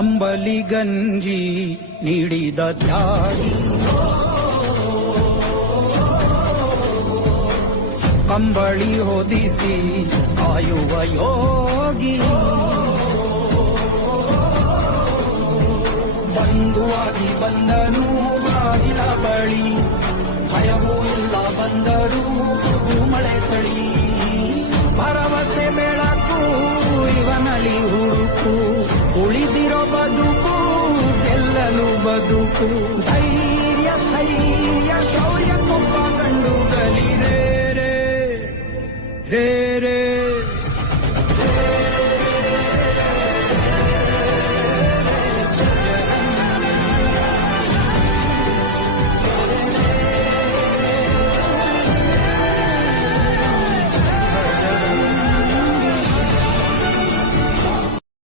ಅಂಬಲಿ ಗಂಜಿ ನೀಡಿದ ತ್ಯಾಗಿ, ಕಂಬಳಿ ಹೊದಿಸಿ ಕಾಯುವ ಯೋಗಿ, ಬಂಧುವಾಗಿ ಬಂದನು ಬಾಗಿಲ ಬಳಿ, ಭಯವೂ ಇಲ್ಲ ಬಂದರು ಮಳೆ ಚಳಿ, ಭರವಸೆ ಬೆಳಕು ಇವನಲ್ಲಿ ಹುಡುಕು, ಉಳಿದಿರೋ ಬದುಕು ಗೆಲ್ಲಲು ಬದುಕು, ಧೈರ್ಯ ಶೌರ್ಯ ಕೊಪ್ಪ ಕಂಡು ಗಲಿ ರೇ ರೇ ರೇ ರೇ